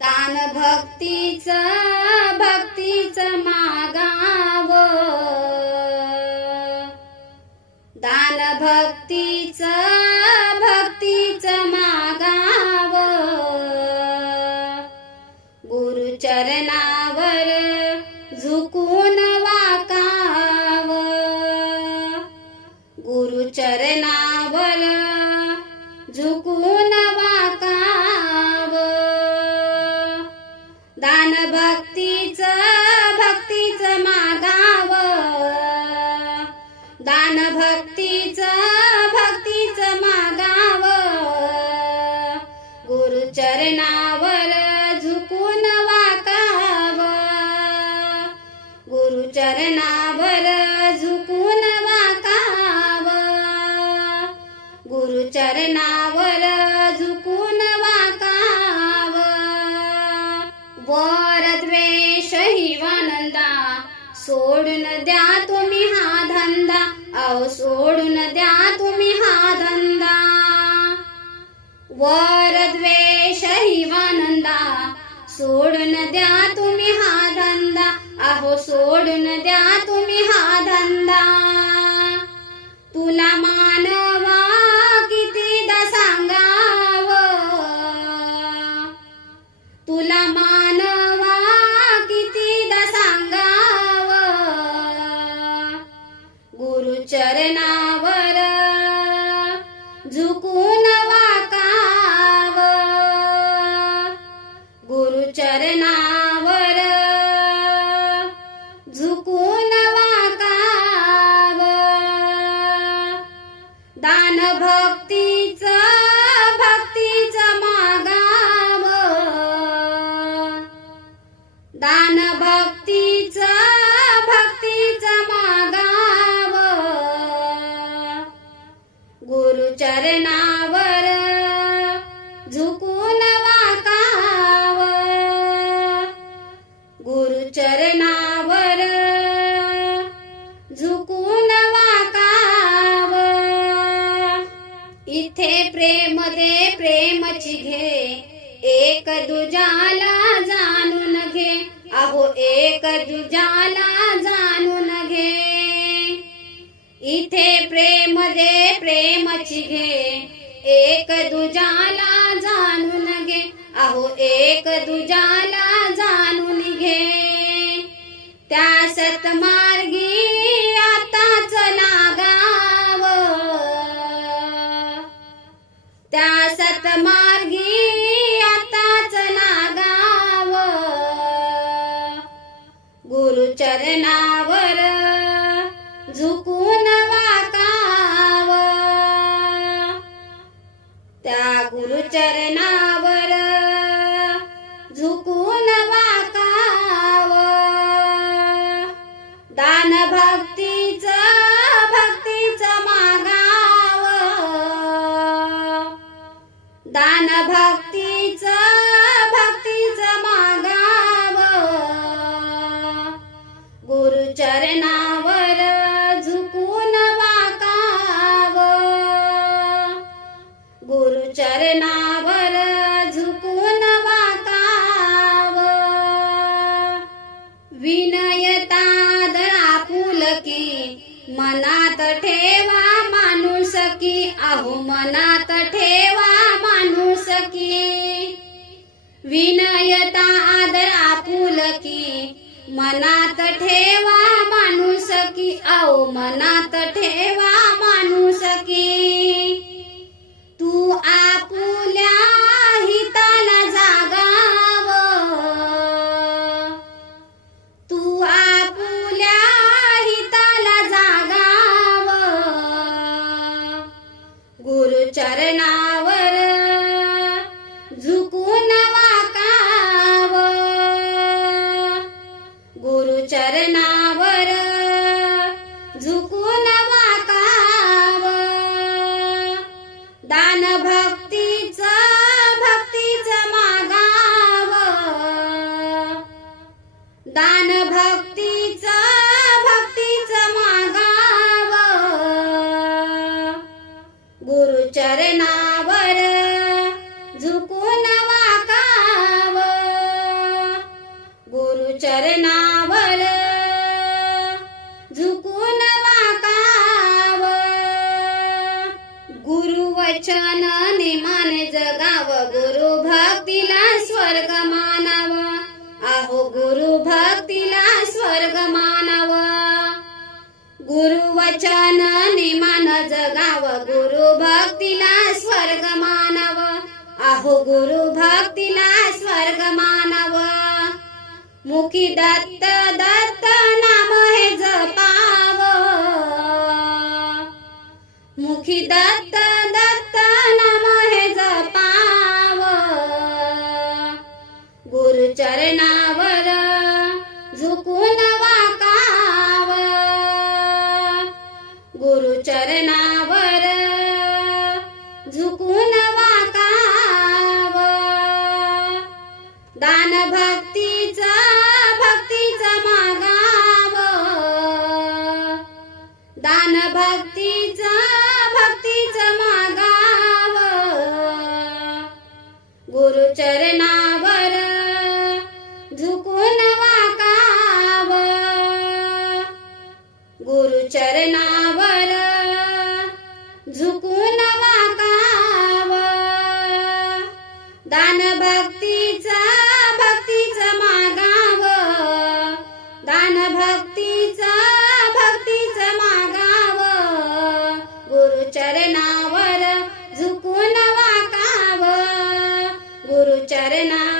दान भक्तीच भक्तीच मागाव. दान भक्तीच भक्तीच मागाव. गुरुचरणावर झुकून वाकाव. गुरुचरणावर झुकून सोडून द्या तुम्ही हा धंदा. अहो सोडून द्या तुम्ही हा धंदा. वर द्वेष हिवानंदा. सोडून द्या तुम्ही हा धंदा. अहो सोडून द्या तुम्ही हा धंदा. चरणावर झुकून वाकाव. गुरुचरणावर झुकून वाकाव. इथे प्रेम दे प्रेमची घे एक दुजाला जाणून घे. अहो एक दुजाला जाणून घे. इथे प्रेम दे प्रेमची घे. एक दुजाला जाणून घे. अहो एक दुजाला जाणून घे. त्या सतमार्गी आताच लागाव त्या सतमार्गी आताच लागाव गुरुचरणावर झुकून वाकाव. दान भक्तीच भक्तीच मागाव. दान भक्तीच भक्तीच मागाव. गुरुचरणावर झुकून वाकाव. गुरुचरणावर की अहो मनात ठेवा माणूस की. विनयता आदर आपुलकी मनात ठेवा माणूस की. अहो मनात ठेवा माणूस गुरु चरणावर झुकून वाकाव. दान भक्तीच भक्तीच मागाव. दान गुरु भक्तीला स्वर्ग मानव. आहो गुरु भक्तीला स्वर्ग मानव. गुरु वचन निमान जगाव. गुरु भक्तीला स्वर्ग मानव. आहो गुरु भक्तीला स्वर्ग मानव. मुखी दत्त दत्त नाम हे जपाव. मुखी दत्त गुरुचरणावर गुरुचरणा